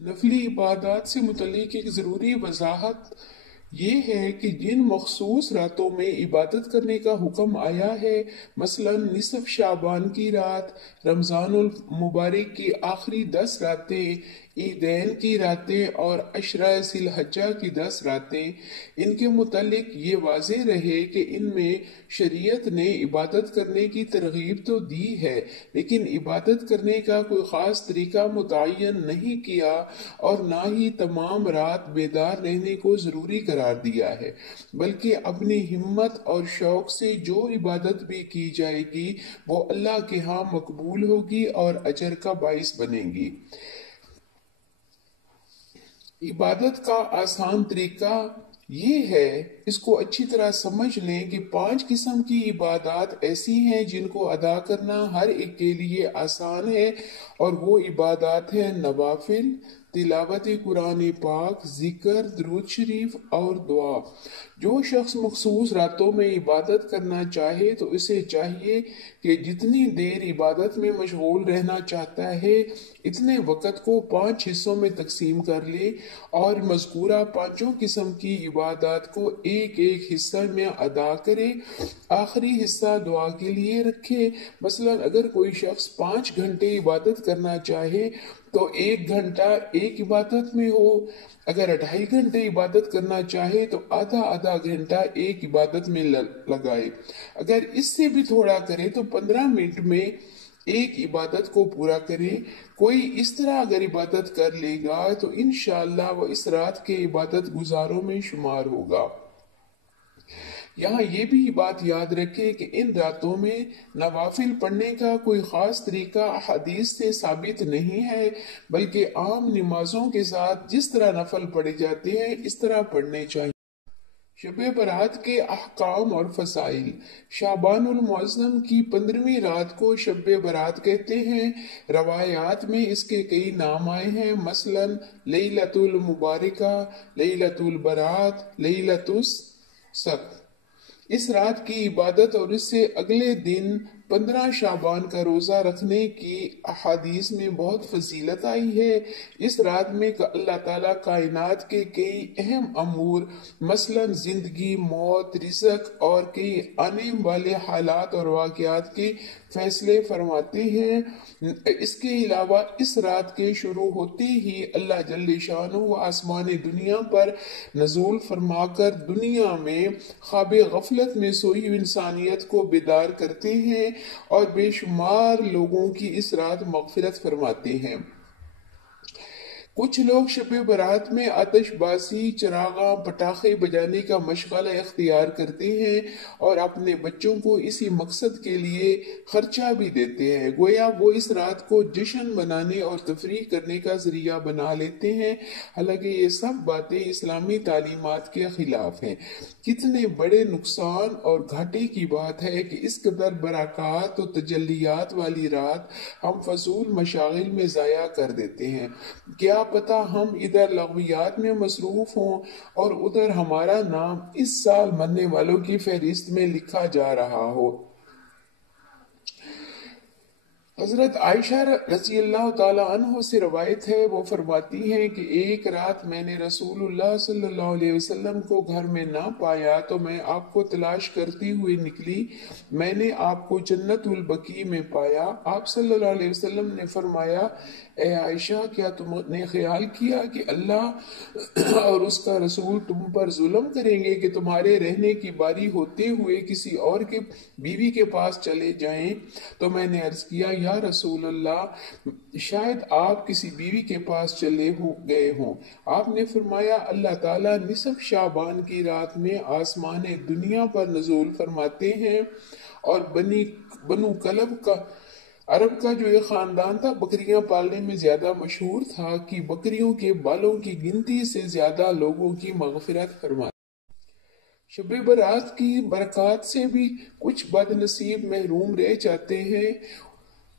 نفلی عبادات سے متعلق ایک ضروری وضاحت یہ ہے کہ جن مخصوص راتوں میں عبادت کرنے کا حکم آیا ہے، مثلا نصف شعبان کی رات، رمضان المبارک کی آخری 10 راتیں، عیدین کی راتیں اور عشرہ ذی الحجہ کی 10 راتیں، ان کے متعلق یہ واضح رہے کہ ان میں شریعت نے عبادت کرنے کی ترغیب تو دی ہے، لیکن عبادت کرنے کا کوئی خاص طریقہ متعین نہیں کیا اور نہ ہی تمام رات بیدار رہنے کو ضروری قرار دیا ہے، بلکہ اپنی ہمت اور شوق سے جو عبادت بھی کی جائے گی وہ اللہ کے ہاں مقبول ہوگی اور اجر کا باعث بنے گی۔ عبادت کا آسان طریقہ یہ ہے، اس کو اچھی طرح سمجھ لیں کہ 5 قسم کی عبادات ایسی ہیں جن کو ادا کرنا ہر ایک کے لیے آسان ہے، اور وہ عبادات ہیں نوافل، تلاوت قرآن پاک، ذکر، درود شریف اور دعا۔ جو شخص مخصوص راتوں میں عبادت کرنا چاہے تو اسے چاہیے کہ جتنی دیر عبادت میں مشغول رہنا چاہتا ہے اتنے وقت کو 5 حصوں میں تقسیم کر لے اور مذکورہ 5 قسم کی عبادات کو ایک ایک حصہ میں ادا کرے، آخری حصہ دعا کے لیے رکھے۔ مثلا اگر کوئی شخص 5 گھنٹے عبادت کرنا چاہے تو 1 گھنٹہ ایک عبادت میں ہو، اگر 2.5 گھنٹے عبادت کرنا چاہے تو آدھا آدھا گھنٹہ ایک عبادت میں لگائے، اگر اس سے بھی تھوڑا کرے تو 15 منٹ میں ایک عبادت کو پورا کرے۔ کوئی اس طرح اگر عبادت کر لے گا تو انشاءاللہ وہ اس رات کے عبادت گزاروں میں شمار ہوگا۔ یہاں یہ بھی بات یاد رکھے کہ ان راتوں میں نوافل پڑھنے کا کوئی خاص طریقہ احادیث سے ثابت نہیں ہے، بلکہ عام نمازوں کے ساتھ جس طرح نفل پڑھے جاتے ہیں اس طرح پڑھنے چاہیے۔ شب برات کے احکام اور فضائل۔ شعبان المعظم کی 15ویں رات کو شب برات کہتے ہیں۔ روایات میں اس کے کئی نام آئے ہیں، مثلا لیلۃ المبارکہ، لیلۃ البرات، لیلۃ السبت۔ اس رات کی عبادت اور اس سے اگلے دن 15 شعبان کا روزہ رکھنے کی احادیث میں بہت فضیلت آئی ہے۔ اس رات میں اللہ تعالیٰ کائنات کے کئی اہم امور، مثلا زندگی، موت، رزق اور کئی آنے والے حالات اور واقعات کے فیصلے فرماتے ہیں۔ اس کے علاوہ اس رات کے شروع ہوتے ہی اللہ جل شانہ آسمان دنیا پر نزول فرما کر دنیا میں خواب غفلت میں سوئی انسانیت کو بیدار کرتے ہیں اور بے شمار لوگوں کی اس رات مغفرت فرماتے ہیں۔ کچھ لوگ شب برات میں آتش بازی، چراغاں، پٹاخے بجانے کا مشغلہ اختیار کرتے ہیں اور اپنے بچوں کو اسی مقصد کے لیے خرچہ بھی دیتے ہیں، گویا وہ اس رات کو جشن منانے اور تفریح کرنے کا ذریعہ بنا لیتے ہیں، حالانکہ یہ سب باتیں اسلامی تعلیمات کے خلاف ہیں۔ کتنے بڑے نقصان اور گھاٹے کی بات ہے کہ اس قدر برکات و تجلیات والی رات ہم فضول مشاغل میں ضائع کر دیتے ہیں۔ کیا پتہ ہم ادھر لغویات میں مصروف ہوں اور ادھر ہمارا نام اس سال مرنے والوں کی فہرست میں لکھا جا رہا ہو۔ حضرت عائشہ رضی اللہ تعالی عنہ سے روایت ہے، وہ فرماتی ہیں کہ ایک رات میں نے رسول اللہ صلی اللہ علیہ وسلم کو گھر میں نہ پایا تو میں آپ کو تلاش کرتی ہوئی نکلی، میں نے آپ کو جنت البقیع میں پایا۔ آپ صلی اللہ علیہ وسلم نے فرمایا، اے عائشہ، کیا تم نے خیال کیا کہ اللہ اور اس کا رسول تم پر ظلم کریں گے کہ تمہارے رہنے کی باری ہوتے ہوئے کسی اور کے بیوی کے پاس چلے جائیں؟ تو میں نے عرض کیا، یا رسول اللہ، شاید آپ کسی بیوی کے پاس چلے گئے ہوں۔ آپ نے فرمایا، اللہ تعالیٰ نصف شعبان کی رات میں آسمان دنیا پر نزول فرماتے ہیں، اور بنو کلب کا عرب کا جو ایک خاندان تھا بکریاں پالنے میں زیادہ مشہور تھا کہ بکریوں کے بالوں کی گنتی سے زیادہ لوگوں کی مغفرت فرماتے۔ شب برات کی برکات سے بھی کچھ بد نصیب محروم رہ جاتے ہیں۔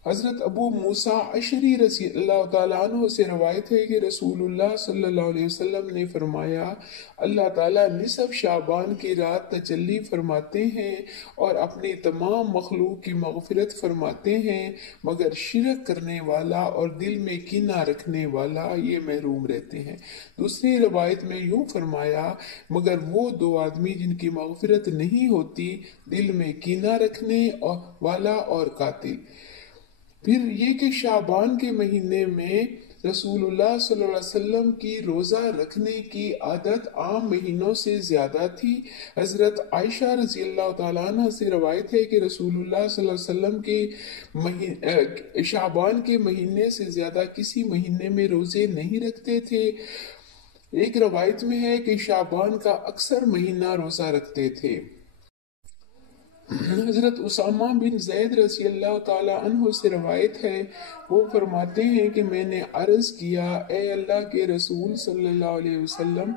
حضرت ابو موسیٰ اشعری رضی اللہ تعالیٰ عنہ سے روایت ہے کہ رسول اللہ صلی اللہ علیہ وسلم نے فرمایا، اللہ تعالیٰ نصف شعبان کی رات تجلی فرماتے ہیں اور اپنی تمام مخلوق کی مغفرت فرماتے ہیں، مگر شرک کرنے والا اور دل میں کینہ رکھنے والا یہ محروم رہتے ہیں۔ دوسری روایت میں یوں فرمایا، مگر وہ دو آدمی جن کی مغفرت نہیں ہوتی، دل میں کینہ رکھنے والا اور قاتل۔ پھر یہ کہ شعبان کے مہینے میں رسول اللہ صلی اللہ علیہ وسلم کی روزہ رکھنے کی عادت عام مہینوں سے زیادہ تھی۔ حضرت عائشہ رضی اللہ تعالیٰ عنہ سے روایت ہے کہ رسول اللہ صلی اللہ علیہ وسلم کے شعبان کے مہینے سے زیادہ کسی مہینے میں روزے نہیں رکھتے تھے۔ ایک روایت میں ہے کہ شعبان کا اکثر مہینہ روزہ رکھتے تھے۔ حضرت اسامہ بن زید رضی اللہ تعالی عنہ سے روایت ہے، وہ فرماتے ہیں کہ میں نے عرض کیا، اے اللہ کے رسول صلی اللہ علیہ وسلم،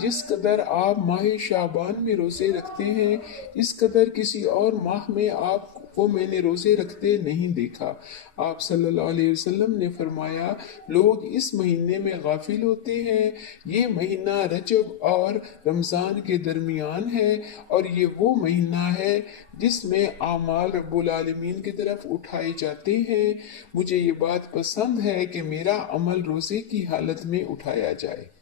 جس قدر آپ ماہ شعبان میں روزے رکھتے ہیں، اس قدر کسی اور ماہ میں آپ کو میں نے روزے رکھتے نہیں دیکھا۔ آپ صلی اللہ علیہ وسلم نے فرمایا، لوگ اس مہینے میں غافل ہوتے ہیں، یہ مہینہ رجب اور رمضان کے درمیان ہے، اور یہ وہ مہینہ ہے جس میں اعمال رب العالمین کی طرف اٹھائے جاتے ہیں۔ مجھے یہ بات پسند ہے کہ میرا عمل روزے کی حالت میں اٹھایا جائے۔